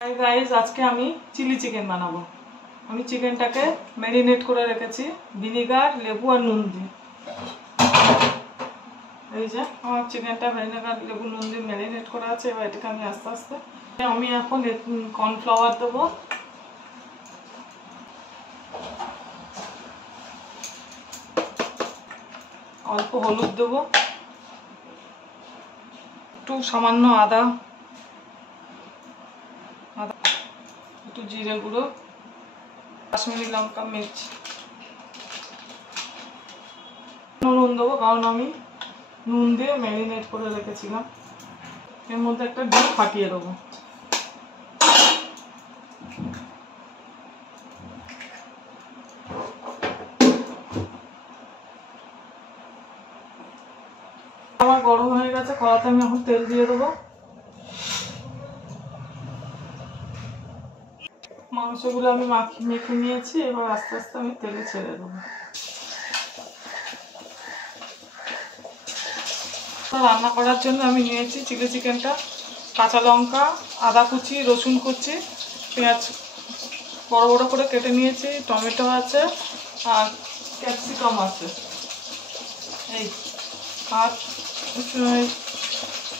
Hi guys, আজকে আমি chilli chicken বানাবো। আমি চিকেনটাকে ম্যারিনেট করে রেখেছি ভিনেগার, লেবু আর নুন দিয়ে। এই যে আমার চিকেনটা ভিনেগার, লেবু, নুন দিয়ে ম্যারিনেট করা আছে। এবার এটাকে আমি আস্তে আস্তে আমি এখন কর্নফ্লাওয়ার দেবো, অল্প হলুদ দেবো, একটু সামান্য আদা, একটু জিরে গুঁড়ো, কাশ্মীরি লঙ্কা, মির্চ, নুন দেবো কারণ আমি নুন দিয়ে ম্যারিনেট করে রেখেছিলাম। এর মধ্যে একটা ডিম ফাটিয়ে দেবো। আমার গরম হয়ে গেছে, কড়াতে আমি এখন তেল দিয়ে দেবো। মাংসগুলো আমি মেখে নিয়েছি, এবার আস্তে আস্তে আমি তেলে ছেড়ে দেবো। রান্না করার জন্য আমি নিয়েছি চিলি চিকেনটা, কাঁচা লঙ্কা, আদা কুচি, রসুন কুচি, পেঁয়াজ বড় বড় করে কেটে নিয়েছি, টমেটো আছে আর ক্যাপসিকাম আছে, এই আর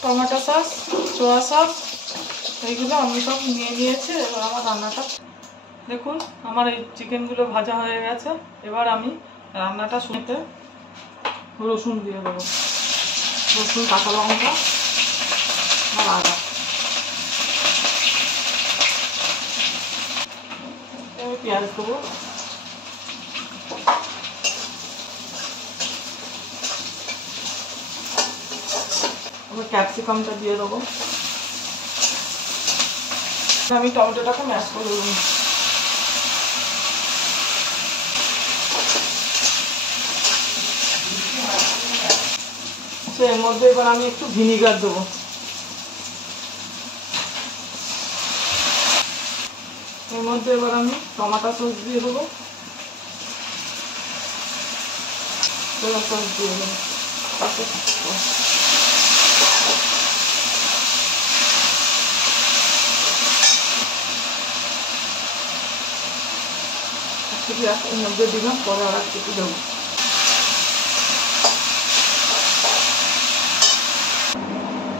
টমেটো সস, সোয়া সস, এইগুলো আমি সব নিয়ে নিয়েছি। এবার আমার রান্নাটা দেখুন, আমার এই চিকেনগুলো ভাজা হয়ে গেছে। এবার আমি রান্নাটা শুনতে রসুন দিয়ে দেবো, রসুন, কাঁচা লঙ্কা আর আদা। আমি পেঁয়াজ দেবো, আমি ক্যাপসিকামটা দিয়ে দেবো। আমি টমেটোটাকে ম্যাশ করে দেবো। এর মধ্যে এবার আমি একটু ভিনিগার দেবো। এর মধ্যে এবার আমি টমেটো সস দিয়ে দেবো, সোয়া সস দিয়ে দেবো, এর মধ্যে দিলাম, পরে আর একটু দেবো।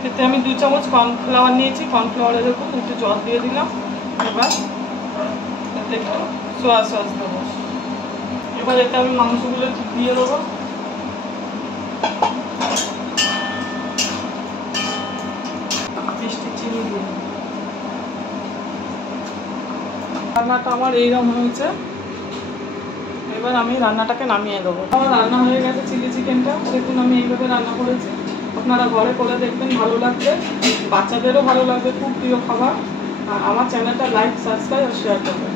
এতে আমি 2 চামচ কর্নফ্লাওয়ার নিয়েছি, কর্নফ্লাওয়ারে দেখুন একটু জল দিয়ে দিলাম। এবার এতে একটু সোয়া সস দেবো। এবার এতে আমি মাংসগুলো দিয়ে দেবো। মিষ্টি চিনি দিয়ে রান্নাটা আমার এইরকম হয়েছে। এবার আমি রান্নাটাকে নামিয়ে দেবো। আমার রান্না হয়ে গেছে চিলি চিকেনটা। দেখুন আমি এইভাবে রান্না করেছি। আপনারা ঘরে করে দেখবেন, ভালো লাগবে, বাচ্চাদেরও ভালো লাগবে, খুব প্রিয় খাবার। আর আমার চ্যানেলটা লাইক, সাবস্ক্রাইব আর শেয়ার করবেন।